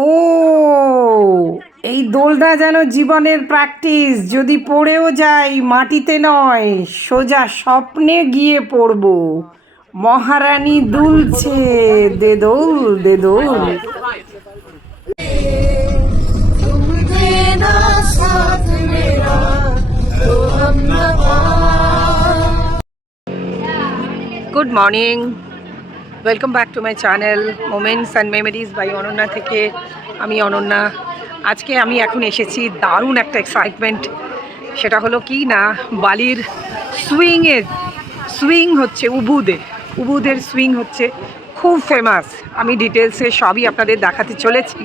ও, এই দোলনা যেন জীবনের প্র্যাকটিস। যদি পড়েও যাই, মাটিতে নয়, সোজা স্বপ্নে গিয়ে পড়বো। মহারানী দুলছে, দে দোল দে দোল। Good morning, welcome back to my channel moments and memories by Ananya থেকে। আমি অনন্যা। আজকে আমি এখন এসেছি দারুণ একটা এক্সাইটমেন্ট। সেটা হলো কি না, বালির সুইং হচ্ছে উবুদের সুইং হচ্ছে খুব ফেমাস। আমি ডিটেলসে সবই আপনাদের দেখাতে চলেছি।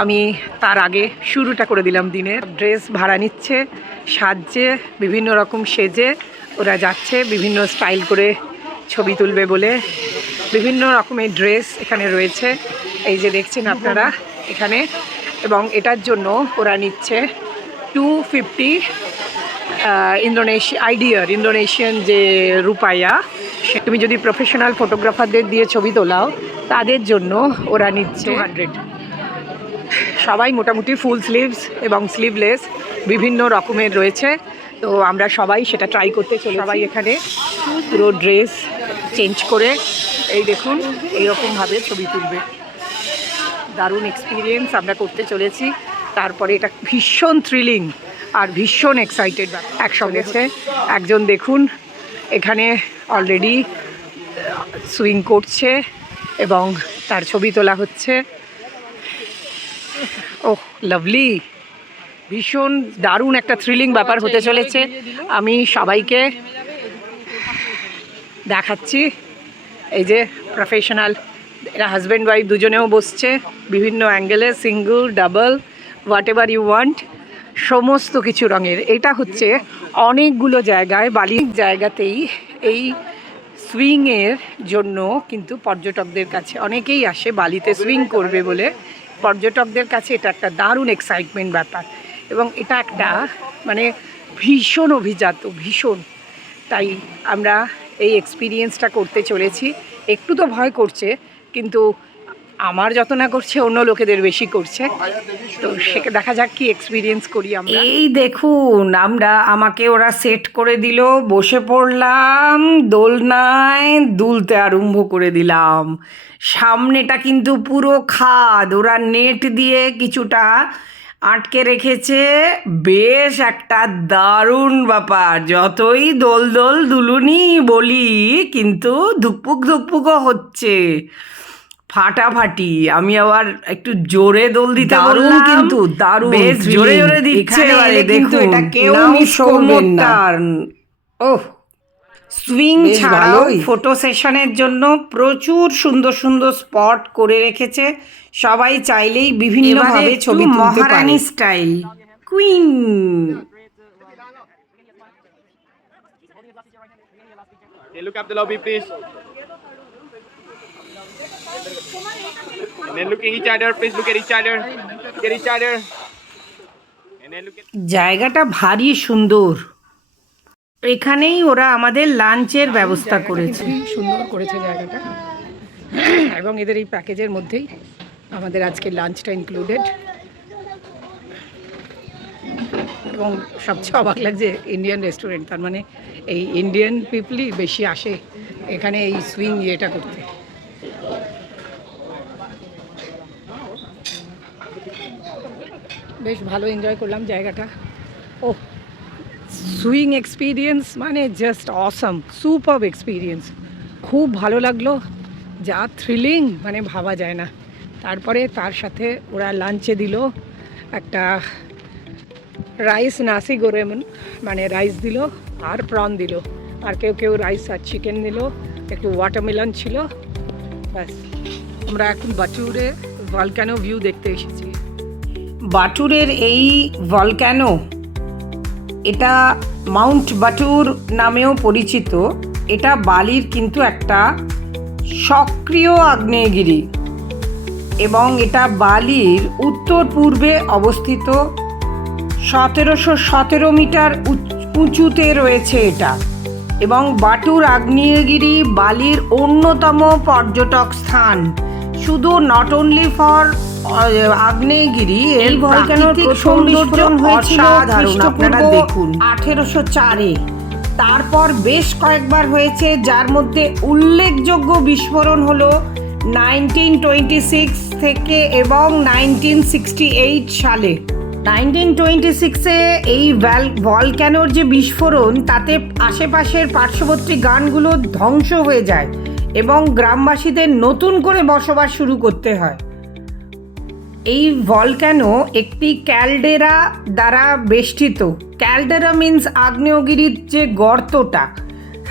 আমি তার আগে শুরুটা করে দিলাম দিনের। ড্রেস ভাড়া নিচ্ছে, সাজছে, বিভিন্ন রকম সেজে ওরা যাচ্ছে বিভিন্ন স্টাইল করে ছবি তুলবে বলে। বিভিন্ন রকমের ড্রেস এখানে রয়েছে, এই যে দেখছেন আপনারা এখানে। এবং এটার জন্য ওরা নিচ্ছে 250 ইন্দোনেশিয়ান যে রুপাইয়া। তুমি যদি প্রফেশনাল ফটোগ্রাফারদের দিয়ে ছবি তোলাও, তাদের জন্য ওরা নিচ্ছে 200। সবাই মোটামুটি ফুল স্লিভস এবং স্লিভলেস বিভিন্ন রকমের রয়েছে। তো আমরা সবাই সেটা ট্রাই করতে চলে। সবাই এখানে পুরো ড্রেস চেঞ্জ করে এই দেখুন এইরকমভাবে ছবি তুলবে। দারুণ এক্সপিরিয়েন্স আমরা করতে চলেছি। তারপরে এটা ভীষণ থ্রিলিং আর ভীষণ এক্সাইটেড একসঙ্গে। একজন দেখুন এখানে অলরেডি সুইং করছে এবং তার ছবি তোলা হচ্ছে। ওহ, লাভলি, ভীষণ দারুণ একটা থ্রিলিং ব্যাপার হতে চলেছে। আমি সবাইকে দেখাচ্ছি। এই যে প্রফেশনাল, এরা হাজব্যান্ড ওয়াইফ দুজনেও বসছে বিভিন্ন অ্যাঙ্গেলে, single, double, whatever you want, সমস্ত কিছু রঙের। এটা হচ্ছে অনেকগুলো জায়গায়, বালির জায়গাতেই এই সুইংয়ের জন্য কিন্তু পর্যটকদের কাছে অনেকেই আসে বালিতে সুইং করবে বলে। পর্যটকদের কাছে এটা একটা দারুণ এক্সাইটমেন্ট ব্যাপার এবং এটা একটা মানে ভীষণ অভিজাত, ভীষণ। তাই আমরা এই এক্সপিরিয়েন্সটা করতে চলেছি। একটু তো ভয় করছে, কিন্তু আমার যত না করছে অন্য লোকেদের বেশি করছে। তো সে দেখা যাক কি এক্সপিরিয়েন্স করি আমরা। এই দেখুন আমাকে ওরা সেট করে দিল, বসে পড়লাম দোলনায়, দুলতে আরম্ভ করে দিলাম। সামনেটা কিন্তু পুরো খাদ, ওরা নেট দিয়ে কিছুটা আটকে রেখেছে। বেশ একটা দারুণ ব্যাপার। যতই দোল দোল দুলুনি বলি, কিন্তু ধুকপুকও হচ্ছে ফাটাফাটি। আমি আবার একটু জোরে দোল দিতে বললাম, কিন্তু দারুণ বেশ জোরে জোরে দিচ্ছে। কিন্তু এটা কেউ মিস করবেন না। ওহ, সুইং ছাড়াও ফটো সেশনের জন্য প্রচুর সুন্দর সুন্দর স্পট করে রেখেছে। সবাই চাইলেই বিভিন্নভাবে ছবি তুলতে পারে। মহারানী style, queen. Look up the lobby, please. And then look at each other. Please look at each other. Look at each other. And then look at. জায়গাটা ভারী সুন্দর। এখানেই ওরা আমাদের লাঞ্চের ব্যবস্থা করেছে। সুন্দর করেছে জায়গাটা, এবং এদের এই প্যাকেজের মধ্যেই আমাদের আজকে লাঞ্চটা ইনক্লুডেড। এবং সবচেয়ে অবাক লাগছে ইন্ডিয়ান রেস্টুরেন্ট, তার মানে এই ইন্ডিয়ান পিপলই বেশি আসে এখানে এই সুইং ইয়েটা করতে। বেশ ভালো এনজয় করলাম জায়গাটা। ও, সুইং এক্সপিরিয়েন্স মানে জাস্ট অসাম, সুপারব এক্সপিরিয়েন্স। খুব ভালো লাগলো, যা থ্রিলিং মানে ভাবা যায় না। তারপরে তার সাথে ওরা লাঞ্চে দিল একটা রাইস নাসি গোরেমন, মানে রাইস দিল আর প্রন দিল, আর কেউ কেউ রাইস আর চিকেন দিল, একটু ওয়াটারমেলন ছিল। ব্যাস, আমরা এখন বাটুরে ভলক্যানো ভিউ দেখতে এসেছি। বাটুরের এই ভলক্যানো, এটা মাউন্ট বাটুর নামেও পরিচিত। এটা বালির কিন্তু একটা সক্রিয় আগ্নেয়গিরি এবং এটা বালির উত্তর পূর্বে অবস্থিত। 1717 মিটার উঁচুতে রয়েছে এটা। এবং বাটুর আগ্নেয়গিরি বালির অন্যতম পর্যটক স্থান, শুধু নট অনলি ফর আগ্নেয়গিরি এর প্রাকৃতিক সৌন্দর্য অসাধারণ। আপনারা দেখুন 1804-এ, তারপর বেশ কয়েকবার হয়েছে, যার মধ্যে উল্লেখযোগ্য বিস্ফোরণ হলো 1926 থেকে এবং 1968 সালে। 1926-এ এই ভলক্যানোর যে বিস্ফোরণ, তাতে আশেপাশের পার্শ্ববর্তী গানগুলো ধ্বংস হয়ে যায় এবং গ্রামবাসীদের নতুন করে বসবাস শুরু করতে হয়। এই ভলক্যানো একটি ক্যালডেরা দ্বারা বেষ্টিত। ক্যালডেরা মিন্স আগ্নেয়গিরির যে গর্তটা,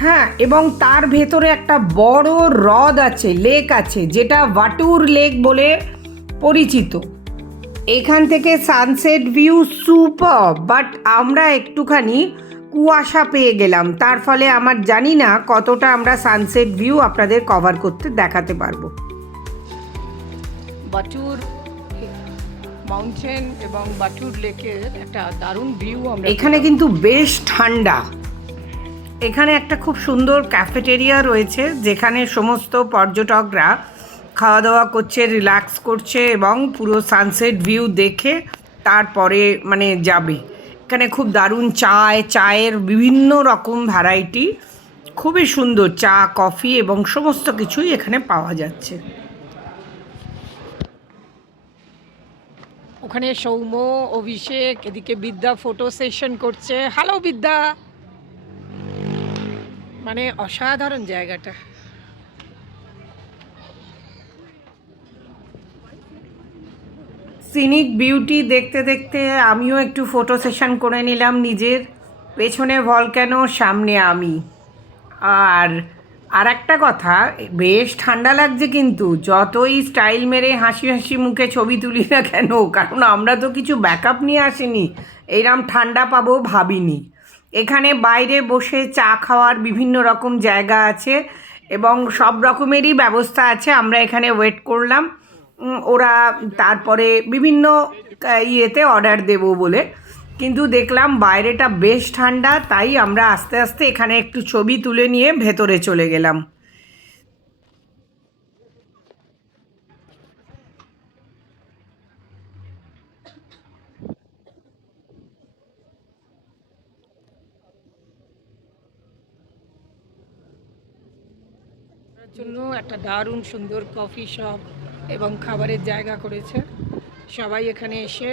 হ্যাঁ, এবং তার ভেতরে একটা বড় হ্রদ আছে, লেক আছে, যেটা ভাটুর লেক বলে পরিচিত। এখান থেকে সানসেট ভিউ সুপার, বাট আমরা একটুখানি কুয়াশা পেয়ে গেলাম, তার ফলে আমার জানি না কতটা আমরা সানসেট ভিউ আপনাদের কভার করতে দেখাতে পারবো। বাটুর মাউন্টেন এবং বাটুর লেকের একটা দারুণ ভিউ আমরা এখানে কিন্তু বেশ ঠান্ডা। এখানে একটা খুব সুন্দর ক্যাফেটেরিয়া রয়েছে, যেখানে সমস্ত পর্যটকরা খাওয়া দাওয়া করছে, রিল্যাক্স করছে এবং পুরো সানসেট ভিউ দেখে তারপরে মানে যাবে। এখানে খুব দারুণ চায়ের বিভিন্ন রকম ভ্যারাইটি, খুবই সুন্দর চা, কফি এবং সমস্ত কিছুই এখানে পাওয়া যাচ্ছে। ওখানে সৌম্য, অভিষেক, এদিকে বিদ্যা ফটো সেশন করছে। হ্যালো বিদ্যা। মানে অসাধারণ জায়গাটা। সিনিক বিউটি দেখতে দেখতে আমিও একটু ফটো সেশন করে নিলাম নিজের। পেছনে ভলক্যানো, সামনে আমি। আর একটা কথা, বেশ ঠান্ডা লাগছে, কিন্তু যতই স্টাইল মেরে হাসি হাসি মুখে ছবি তুলি না কেন, কারণ আমরা তো কিছু ব্যাকআপ নিয়ে আসিনি, এইরকম ঠান্ডা পাবো ভাবিনি। এখানে বাইরে বসে চা খাওয়ার বিভিন্ন রকম জায়গা আছে এবং সব রকমেরই ব্যবস্থা আছে। আমরা এখানে ওয়েট করলাম ওরা তারপরে বিভিন্ন ইয়েতে অর্ডার দেবো বলে, কিন্তু দেখলাম বাইরেটা বেশ ঠান্ডা, তাই আমরা আস্তে আস্তে এখানে একটু ছবি তুলে নিয়ে ভেতরে চলে গেলাম। জন্য একটা দারুণ সুন্দর কফি শপ এবং খাবারের জায়গা করেছে। সবাই এখানে এসে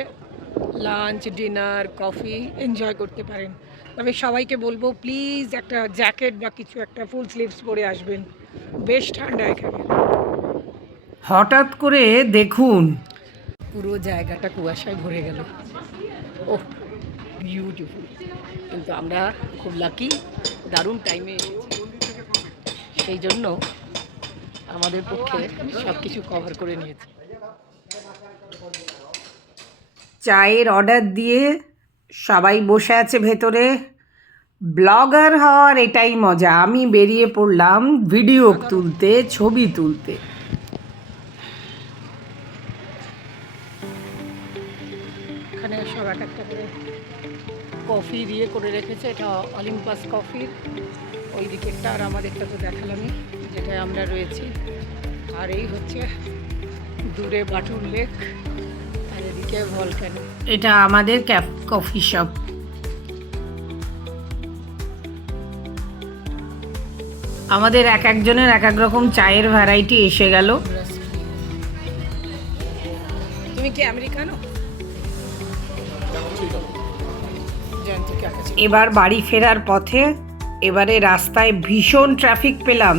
লাঞ্চ, ডিনার, কফি এনজয় করতে পারেন। তবে সবাইকে বলবো প্লিজ একটা জ্যাকেট বা কিছু একটা ফুল স্লিভস পরে আসবেন, বেশ ঠান্ডা এখানে। হঠাৎ করে দেখুন পুরো জায়গাটা কুয়াশায় ভরে গেল। ওহ, বিউটিফুল। কিন্তু আমরা খুব লাকি, দারুণ টাইমে এসেছি, সেই জন্য আমাদের পক্ষে সব কিছু কভার করে নিয়েছি। চায়ের অর্ডার দিয়ে সবাই বসে আছে ভেতরে। ব্লগার হওয়ার এটাই মজা। আমি বেরিয়ে পড়লাম ভিডিও তুলতে, ছবি তুলতে। এখানে সব এক একটা করে কফি দিয়ে করে রেখেছে। এটা অলিম্পাস কফির ওই দিকেরটা, আর আমাদেরটা তো দেখালামই, যেটায় আমরা রয়েছি। আর এই হচ্ছে দূরে বাটুর লেক, আর এদিকে ভলক্যানো। এটা আমাদের কফি শপ। আমাদের এক একজনের এক এক রকম চায়ের ভ্যারাইটি এসে গেল। তুমি কি আমেরিকানো? এবার বাড়ি ফেরার পথে, এবারে রাস্তায় ভীষণ ট্রাফিক পেলাম।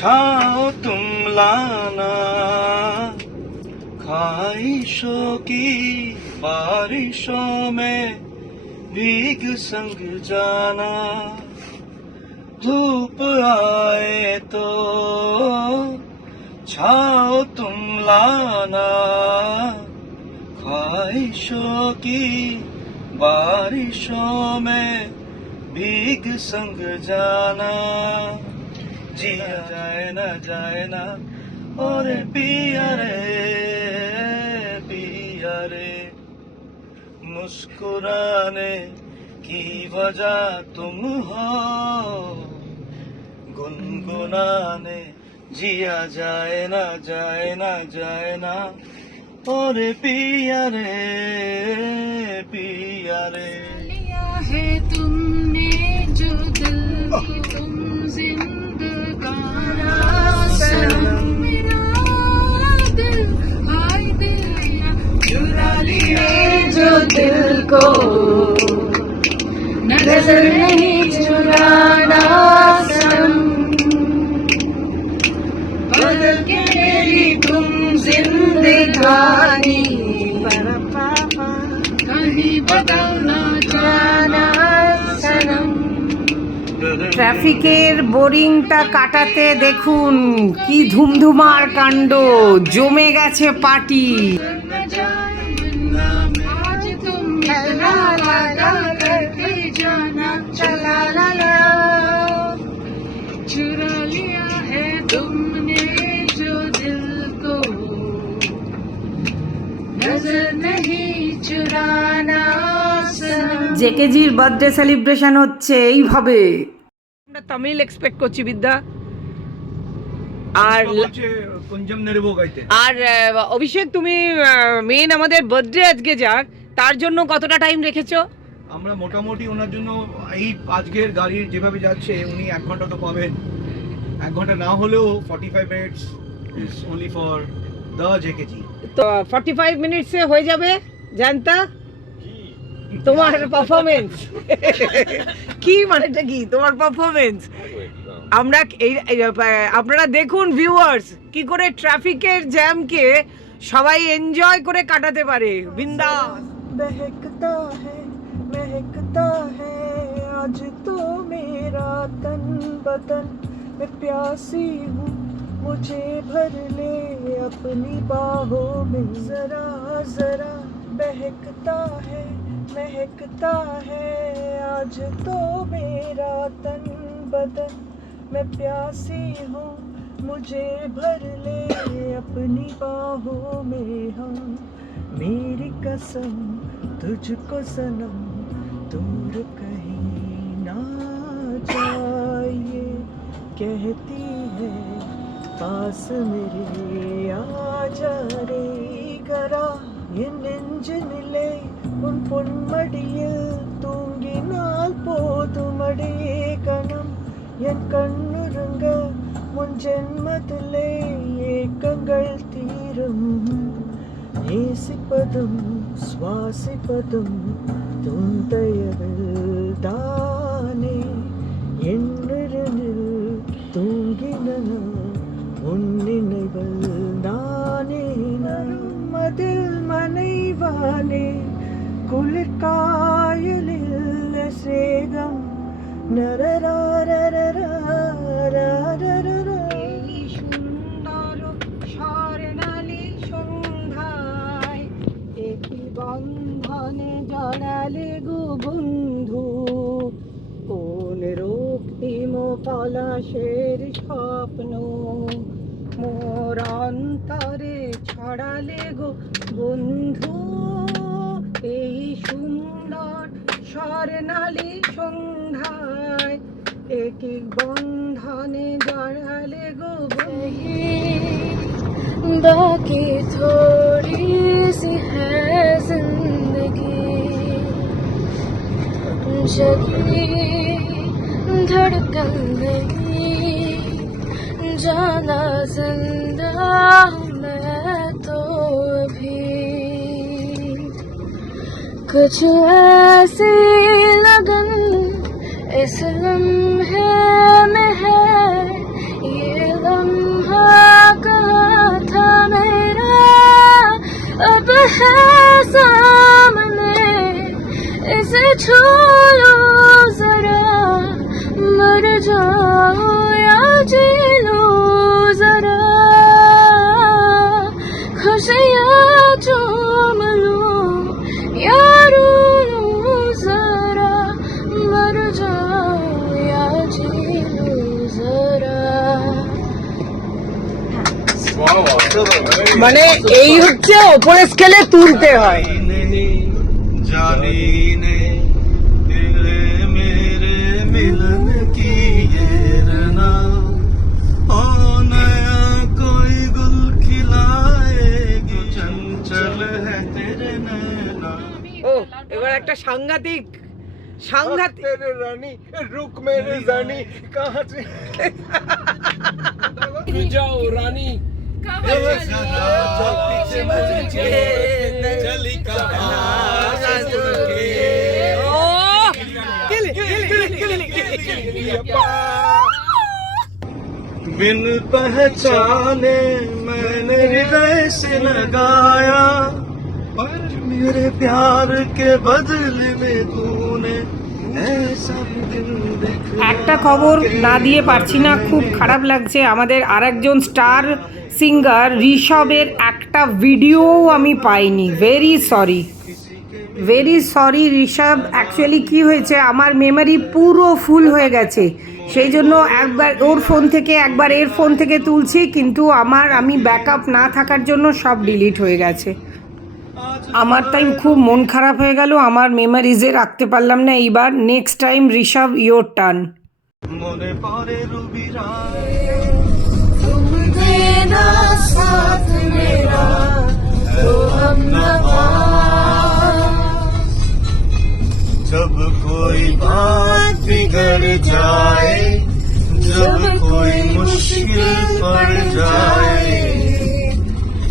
छाओ तुम लाना, ख्वाहिशों की बारिशों में भीग संग जाना, धूप आए तो छाओ तुम लाना, ख्वाहिशों की बारिशों में भीग संग जाना, जिया जाए ना और पिया रे मुस्कुराने की वजह तुम हो, गुनगुनाने जिया जाए ना और पिया रे लिया है तुमने जो दिल की तुम जिंदगाना सनम, मेरा दिल हाय दिया चुरा लिया जो दिल को, नजर नहीं चुराना सनम, बदल के मेरी तुम जिंदगानी, कहीं बदल न जाना सनम। ট্রাফিকের বোরিংটা কাটাতে দেখুন কি ধুমধুমার কাণ্ড, জমে গেছে পার্টি। आज तुम इतना वादा करके जाना, चला ला चुरा लिया है तुमने जो दिल को, नजर नहीं चुराना सनम। জেকেজির বার্থডে সেলিব্রেশন হচ্ছে এইভাবে। আমরা তামিল এক্সপেক্ট করছি বিদ্যা আর কুঞ্জম নেরবো গাইতে। আর অভিষেক, তুমি মেন আমাদের বার্থডে আজকে যাক, তার জন্য কতটা টাইম রেখেছো? আমরা মোটামুটি ওনার জন্য এই আজকের গাড়ির যেভাবে যাচ্ছে উনি 1 ঘন্টা তো পাবেন, 1 ঘন্টা না হলেও 45 minutes is only for the JKG. তো 45 মিনিটসে হয়ে যাবে জানতা তোমার পারফরমেন্স। কি মানেটা কি তোমার পারফরমেন্স? আমরা আপনারা দেখুন ভিউয়ার্স কি করে ট্রাফিকের জ্যামকে সবাই এনজয় করে কাটাতে পারে বিন্দাস। महकता है आज तो मेरा तन बदन, मैं प्यासी हूँ मुझे भर ले अपनी बाहों में, जरा जरा महकता है आज तो मेरा तन बदन, मैं प्यासी हूँ मुझे भर ले अपनी बाहों में हम, मेरी कसम तुझको सनम दूर कहीं ना जाइए, कहती है पास मेरे आ जा रे करा, എൻ നെഞ്ചിനിലെ ഉൻ പൊന്മടിയിൽ തൂങ്ങിനാൽ പോതുമടിയേ കണം, എൻ കണ്ണുറങ്ങ മുൻ ജന്മത്തിലെ ഏക്കങ്ങൾ തീരും, നേസിപ്പതും ശ്വാസിപ്പതും തുന്തയവൾ தானே, என்னில் தூங்கின உன் நினைவல் தானே, மதில் மனைவானே குளிர்காயலில் சேகம் নররাররাররাররাররা, এই সুন্দর স্বর্ণালী সন্ধ্যায় একই বন্ধনে জড়ালে গো বন্ধু, কোন রক্তিম পলাশের স্বপ্ন মোর অন্তরে ছড়ালে গো বন্ধু, এই সুন্দর স্বর্ণালী সন্ধ্যায় একই বন্ধনে জড়ালে গো বন্ধু। बाकी थोड़ी सी है जिंदगी, जगी धड़कन नहीं, जाना जिंदा हूँ मैं तो अभी, कुछ ऐसी लगन इस लम्हे में है, ये है सामने, इसे छू लो जरा, मर जाओ या जी लो जरा, खुशियाँ चूम लो या रो लो जरा, मर जाओ या जी लो जरा। মানে এই হচ্ছে ওপরে স্কেলে তুলতে হয়। जानी ने तेरे मेरे मिलन की ये रना, ओ नया कोई गुल खिलाएगी, चंचल है तेरे नैना। ও এবার একটা সাংঘাতিক तेरे रानी रुक मेरे जानी कहाँ से जाओ रानी चली बिन पहचाने मैंने हृदय से लगाया, पर मेरे प्यार के बदले में तूने ऐसा भी दिल दिखलाया। একটা খবর না দিয়ে পারছি না, খুব খারাপ লাগছে। আমাদের আরেকজন স্টার সিঙ্গার ঋষভের একটা ভিডিও আমি পাইনি। Very sorry Rishabh. অ্যাকচুয়ালি কি হয়েছে, আমার মেমোরি পুরো ফুল হয়ে গেছে, সেই জন্য একবার ওর ফোন থেকে একবার এর ফোন থেকে তুলছি, কিন্তু আমি ব্যাকআপ না থাকার জন্য সব ডিলিট হয়ে গেছে। আমার তাই খুব মন খারাপ হয়ে গেল, আমার মেমোরিজে রাখতে পারলাম না। এইবার next time Rishabh your turn. मोरे पारे रूबी तुम देना साथ मेरा तो हम नवा, जब कोई बात बिगड़ जाए, जब कोई मुश्किल पड़ जाए,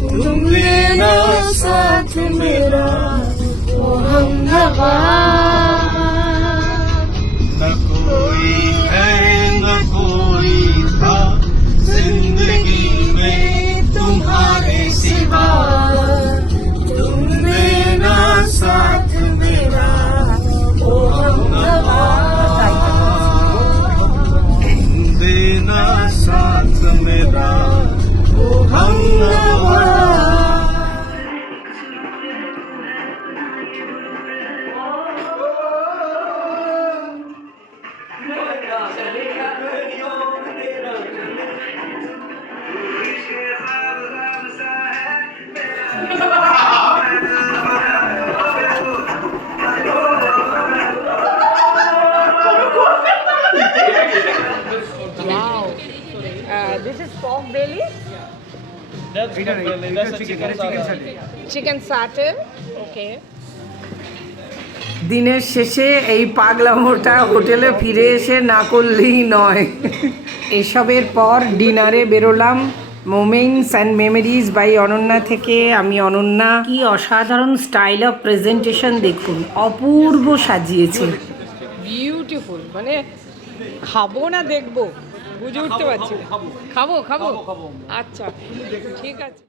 तुम देना साथ मेरा तो हम नवा। न कोई है न कोई था जिंदगी में तुम्हारे सिवा, तुम देना साथ मेरा ओ हमनवा, तुम देना साथ मेरा ओ हमनवा। This is pork belly, chicken satay. Okay. দিনের শেষে এই পাগলামোটা হোটেলে ফিরে এসে না করলেই নয়। এসবের পর ডিনারে বেরোলাম। Moments and memories by Ananya থেকে। আমি অনন্যা। কি অসাধারণ স্টাইল অফ প্রেজেন্টেশন দেখুন, অপূর্ব সাজিয়েছে। বিউটিফুল। মানে খাবো না দেখবো বুঝে উঠতে পারছি না। খাবো আচ্ছা ঠিক আছে।